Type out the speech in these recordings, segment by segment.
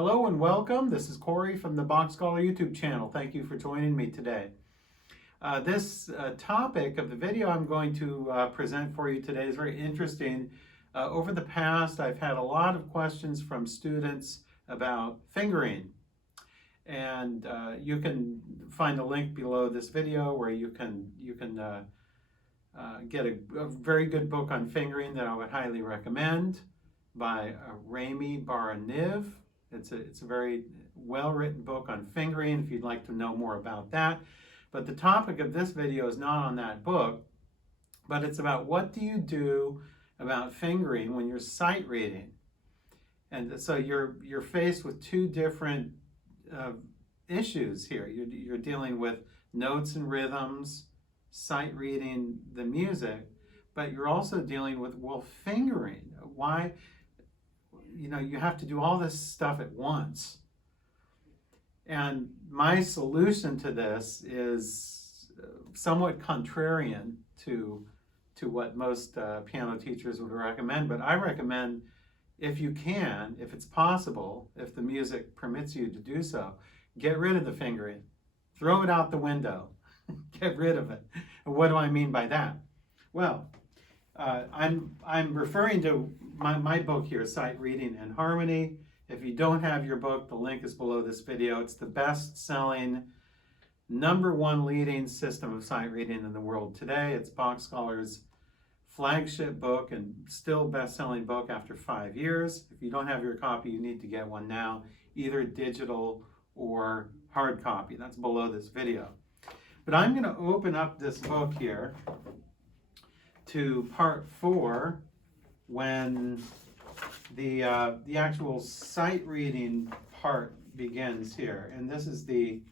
Hello and welcome. This is Cory from the BachScholar YouTube channel. Thank you for joining me today. This topic of the video I'm going to present for you today is very interesting. Over the past, I've had a lot of questions from students about fingering. And you can find a link below this video where you can get a very good book on fingering that I would highly recommend by Rami Baraniv. It's a very well-written book on fingering if you'd like to know more about that. But the topic of this video is not on that book, but it's about what do you do about fingering when you're sight reading. And so you're faced with two different issues here. You're dealing with notes and rhythms, sight reading the music, but you're also dealing with, well, fingering. Why? You have to do all this stuff at once. And my solution to this is somewhat contrarian to what most piano teachers would recommend, but I recommend, if you can, if it's possible, if the music permits you to do so, get rid of the fingering. Throw it out the window. Get rid of it. And what do I mean by that? Well, I'm referring to my book here, Sight Reading and Harmony. If you don't have your book, the link is below this video. It's the best-selling, #1 leading system of sight reading in the world today. It's BachScholar's flagship book and still best-selling book after 5 years. If you don't have your copy, you need to get one now, either digital or hard copy. That's below this video. But I'm going to open up this book here to part 4 when the actual sight reading part begins here. And this is it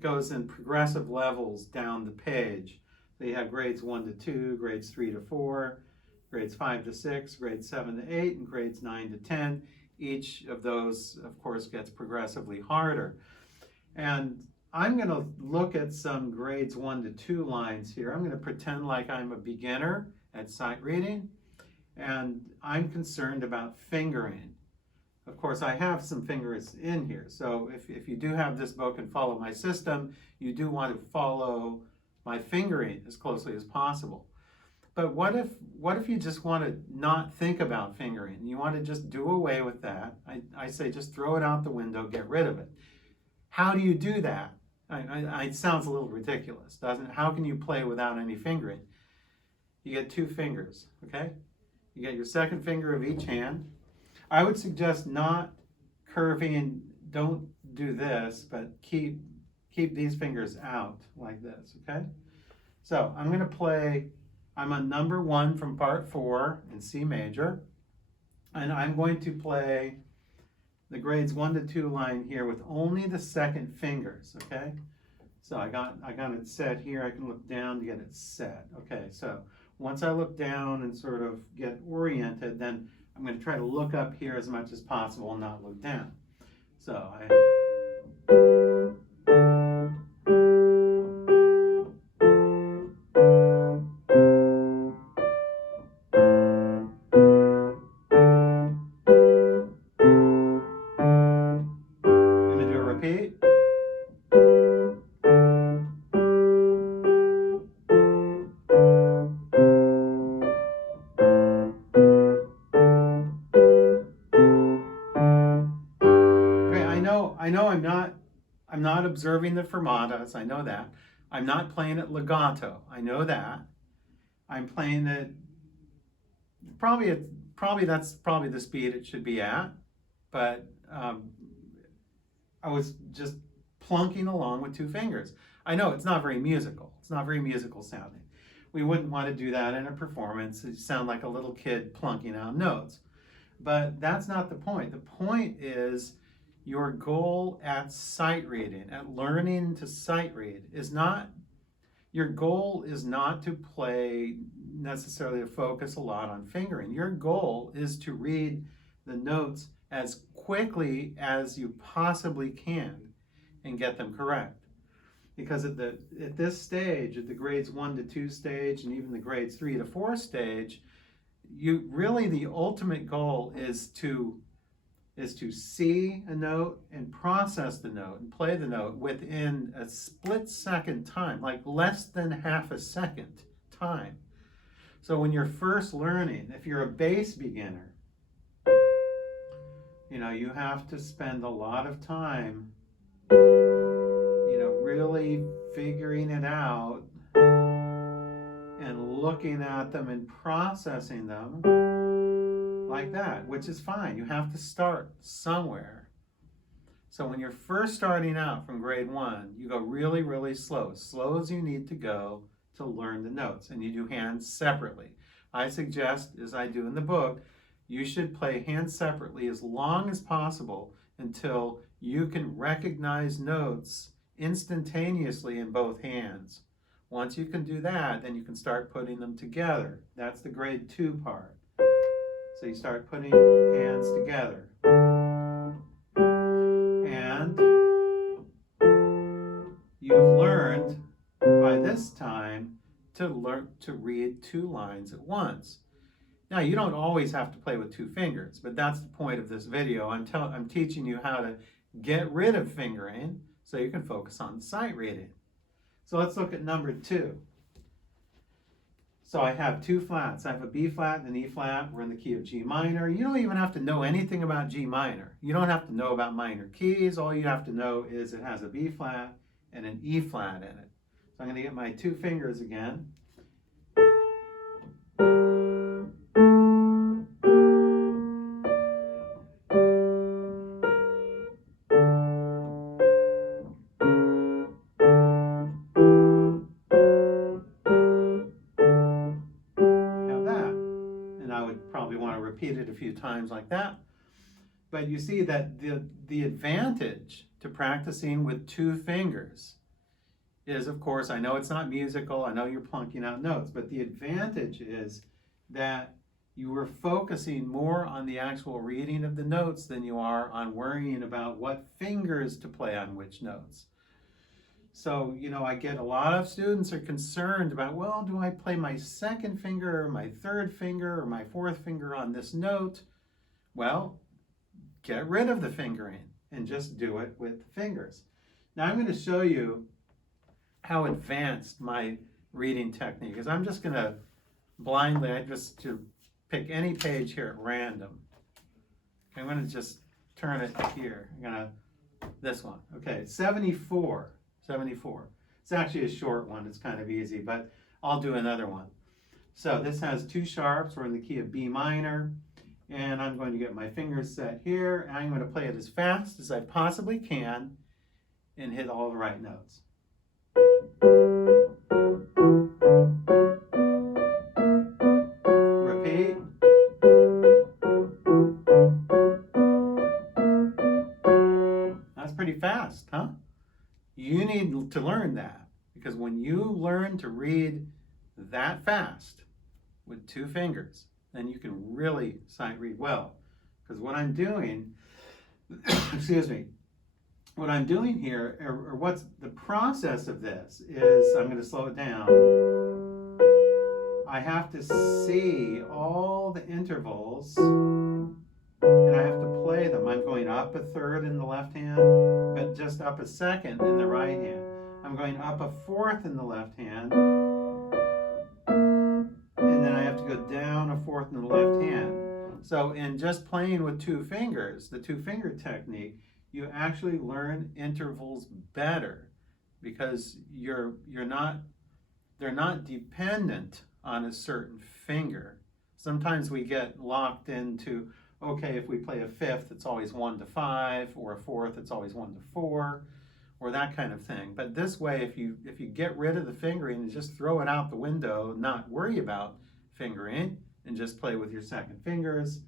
goes in progressive levels down the page. So you have grades 1 to 2, grades 3 to 4, grades 5 to 6, grades 7 to 8, and grades 9 to 10. Each of those, of course, gets progressively harder. And I'm going to look at some grades 1 to 2 lines here. I'm going to pretend like I'm a beginner at sight reading, and I'm concerned about fingering. Of course, I have some fingers in here, so if you do have this book and follow my system, you do want to follow my fingering as closely as possible. But what if you just want to not think about fingering? You want to just do away with that. I say just throw it out the window, get rid of it. How do you do that? It sounds a little ridiculous, doesn't it? How can you play without any fingering? You get 2 fingers, okay? You get your second finger of each hand. I would suggest not curving, don't do this, but keep these fingers out like this, okay? So I'm going to play, I'm on #1 from part 4 in C major, and I'm going to play the grades 1 to 2 line here with only the second fingers, okay? So I got it set here. I can look down to get it set. Okay, so once I look down and sort of get oriented, then I'm going to try to look up here as much as possible and not look down. So repeat. Okay, I know I'm not observing the fermatas, I know that. I'm not playing it legato, I know that. I'm playing it that's probably the speed it should be at, but I was just plunking along with 2 fingers. I know it's not very musical. It's not very musical sounding. We wouldn't want to do that in a performance. It sound like a little kid plunking out notes. But that's not the point. The point is your goal at sight reading, at learning to sight read, your goal is not to play necessarily to focus a lot on fingering. Your goal is to read the notes as quickly as you possibly can and get them correct. Because at this stage, at the grades 1 to 2 stage and even the grades 3 to 4 stage, the ultimate goal is to is to see a note and process the note and play the note within a split-second time, like less than half a second time. So when you're first learning, if you're a bass beginner, you have to spend a lot of time, really figuring it out and looking at them and processing them like that, which is fine. You have to start somewhere. So when you're first starting out from grade 1, you go really, really slow, as slow as you need to go to learn the notes, and you do hands separately. I suggest, as I do in the book, you should play hands separately as long as possible until you can recognize notes instantaneously in both hands. Once you can do that, then you can start putting them together. That's the grade 2 part. So you start putting hands together. And you've learned by this time to learn to read 2 lines at once. Now, you don't always have to play with 2 fingers, but that's the point of this video. I'm teaching you how to get rid of fingering so you can focus on the sight reading. So let's look at number 2. So I have 2 flats. I have a B flat and an E flat. We're in the key of G minor. You don't even have to know anything about G minor. You don't have to know about minor keys. All you have to know is it has a B flat and an E flat in it. So I'm going to get my 2 fingers again. Repeat it a few times like that. But you see that the advantage to practicing with 2 fingers is, of course, I know it's not musical, I know you're plunking out notes, but the advantage is that you are focusing more on the actual reading of the notes than you are on worrying about what fingers to play on which notes. So, I get a lot of students are concerned about, well, do I play my 2nd finger or my 3rd finger or my 4th finger on this note? Well, get rid of the fingering and just do it with the fingers. Now I'm going to show you how advanced my reading technique is. I'm just going to blindly, to pick any page here at random. I'm going to just turn it here. This one. Okay, 74. It's actually a short one. It's kind of easy, but I'll do another one. So this has 2 sharps. We're in the key of B minor, and I'm going to get my fingers set here, and I'm going to play it as fast as I possibly can and hit all the right notes. Repeat. That's pretty fast, huh? You need to learn that, because when you learn to read that fast with 2 fingers, then you can really sight read well. Because what I'm doing, excuse me, what I'm doing here, or what's the process of this is, I'm going to slow it down. I have to see all the intervals, and I have to play them. I'm going up a 3rd in the left hand, but just up a 2nd in the right hand. I'm going up a 4th in the left hand, and then I have to go down a 4th in the left hand. So in just playing with 2 fingers, the 2-finger technique, you actually learn intervals better, because they're not dependent on a certain finger. Sometimes we get locked into, okay, if we play a 5th, it's always 1 to 5, or a 4th, it's always 1 to 4, or that kind of thing. But this way, if you get rid of the fingering and just throw it out the window, not worry about fingering, and just play with your 2nd fingers,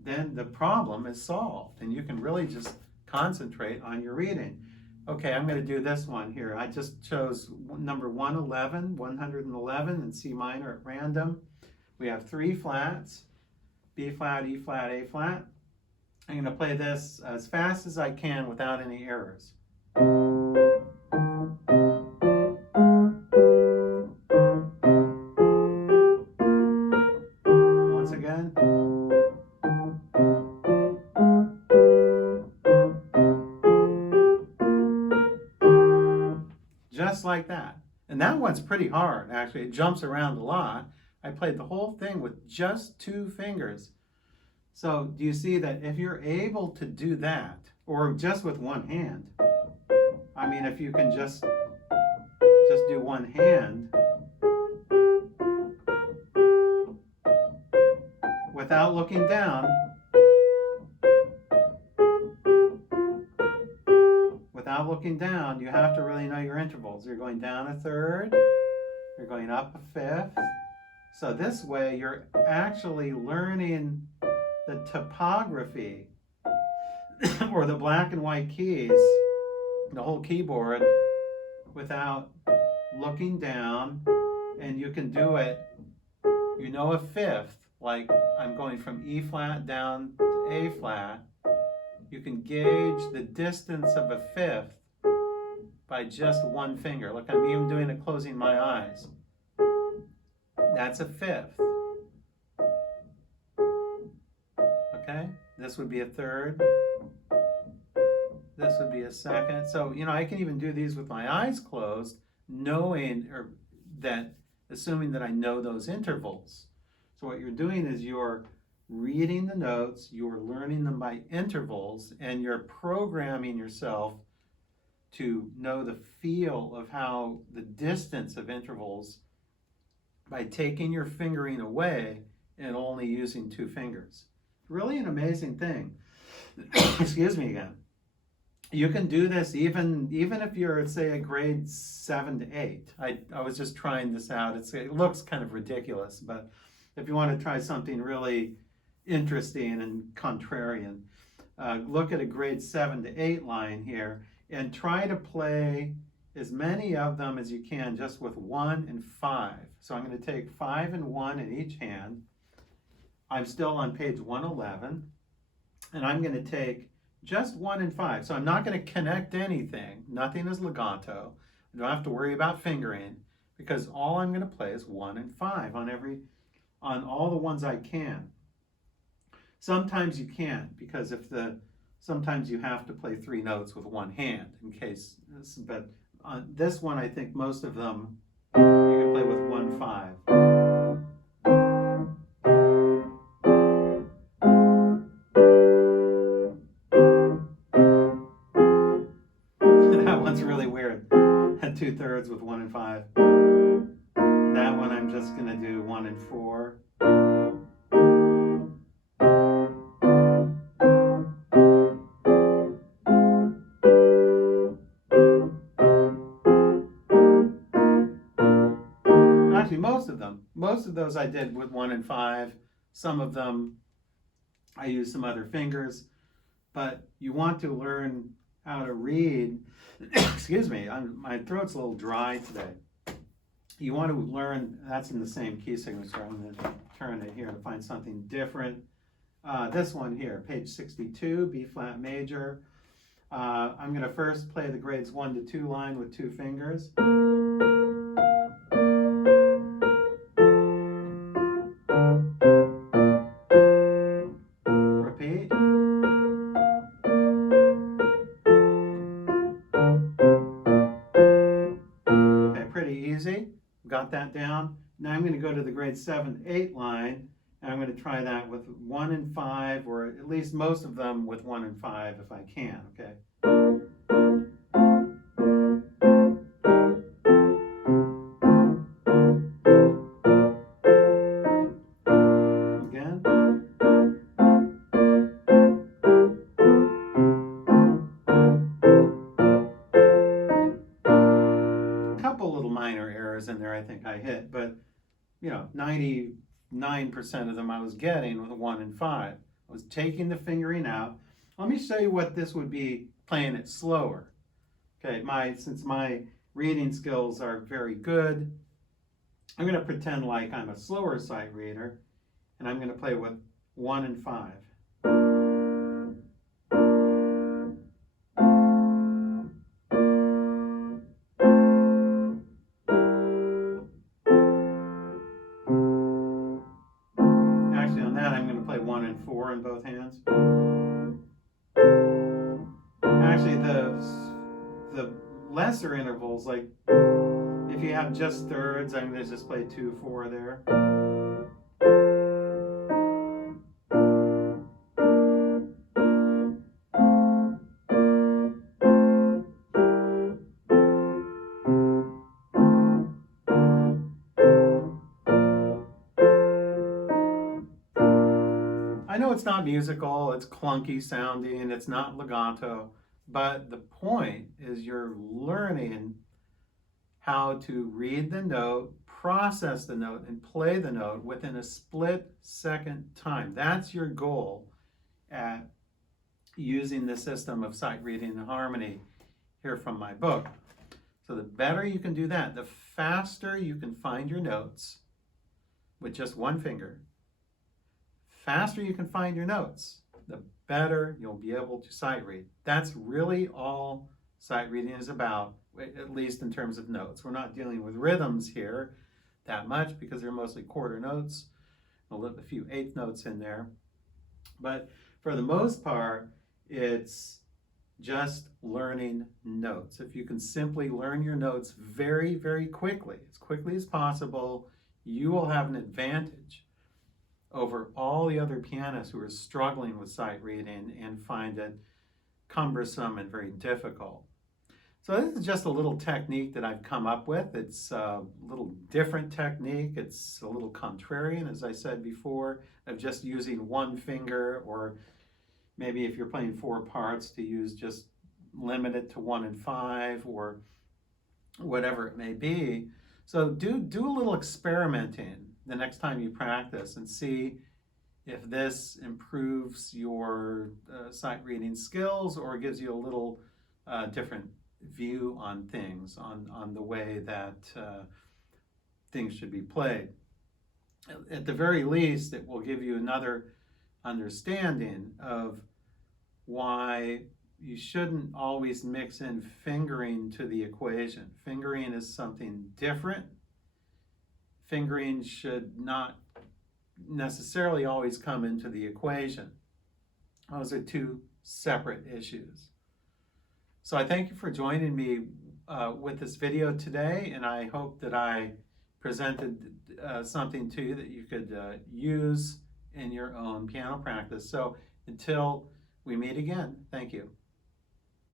then the problem is solved, and you can really just concentrate on your reading. Okay, I'm going to do this one here. I just chose number 111 in C minor at random. We have 3 flats. B flat, E flat, A flat. I'm going to play this as fast as I can without any errors. Once again. just like that. And that one's pretty hard, actually. It jumps around a lot. I played the whole thing with just 2 fingers. So do you see that if you're able to do that, or just with one hand, I mean, if you can just do one hand without looking down, you have to really know your intervals. You're going down a third, you're going up a fifth. So this way you're actually learning the topography or the black and white keys, the whole keyboard, without looking down, and you can do it, you know, a fifth, like I'm going from E flat down to A flat. You can gauge the distance of a fifth by just one finger. Look, I'm even doing it closing my eyes. That's a fifth. Okay, this would be a third. This would be a second. So, you know, I can even do these with my eyes closed, knowing or that, assuming that I know those intervals. So what you're doing is you're reading the notes, you're learning them by intervals, and you're programming yourself to know the feel of how the distance of intervals by taking your fingering away and only using 2 fingers. Really an amazing thing. Excuse me again. You can do this even if you're, say, a grade 7 to 8. I was just trying this out. It looks kind of ridiculous, but if you want to try something really interesting and contrarian, look at a grade 7 to 8 line here and try to play as many of them as you can just with 1 and 5. So I'm going to take 5 and 1 in each hand. I'm still on page 111, and I'm going to take just 1 and 5. So I'm not going to connect anything. Nothing is legato. I don't have to worry about fingering, because all I'm going to play is 1 and 5 on all the ones I can. Sometimes you can't, because sometimes you have to play 3 notes with one hand in case, but on this one I think most of them you can play with 1, 5. That one's really weird. 2/3 with 1 and 5. That one I'm just going to do 1 and 4. Actually, most of those I did with 1 and 5. Some of them I used some other fingers, but you want to learn how to read. Excuse me, my throat's a little dry today. You want to learn, that's in the same key signature. I'm going to turn it here to find something different. This one here, page 62, B flat major. I'm going to first play the grades 1 to 2 line with 2 fingers. Repeat. Okay, pretty easy. Got that down. Now I'm going to go to the grade 7, 8 line, and I'm going to try that with 1 and 5, or at least most of them with 1 and 5 if I can, okay? Again. A couple little minor errors in there I think I hit, but you know, 99% of them I was getting with 1 and 5. I was taking the fingering out. Let me show you what this would be playing it slower. Okay, since my reading skills are very good, I'm going to pretend like I'm a slower sight reader, and I'm going to play with 1 and 5. Actually, on that, I'm going to play 1 and 4 in both hands. Actually, the lesser intervals, like if you have just thirds, I'm going to just play 2/4 there. I know it's not musical, it's clunky sounding, it's not legato, but the point is you're learning how to read the note, process the note, and play the note within a split-second time. That's your goal at using the system of sight reading and harmony here from my book. So the better you can do that, the faster you can find your notes with just one finger. Faster you can find your notes, the better you'll be able to sight read. That's really all sight reading is about, at least in terms of notes. We're not dealing with rhythms here that much because they're mostly quarter notes, a few eighth notes in there. But for the most part, it's just learning notes. If you can simply learn your notes very, very quickly as possible, you will have an advantage over all the other pianists who are struggling with sight reading and find it cumbersome and very difficult. So this is just a little technique that I've come up with. It's a little different technique. It's a little contrarian, as I said before, of just using one finger, or maybe if you're playing 4 parts, to use just limit it to 1 and 5, or whatever it may be. So do a little experimenting the next time you practice and see if this improves your sight reading skills or gives you a little different view on things, on the way that things should be played. At the very least, it will give you another understanding of why you shouldn't always mix in fingering to the equation. Fingering is something different. Fingering should not necessarily always come into the equation. Those are two separate issues. So I thank you for joining me with this video today, and I hope that I presented something to you that you could use in your own piano practice. So until we meet again, thank you.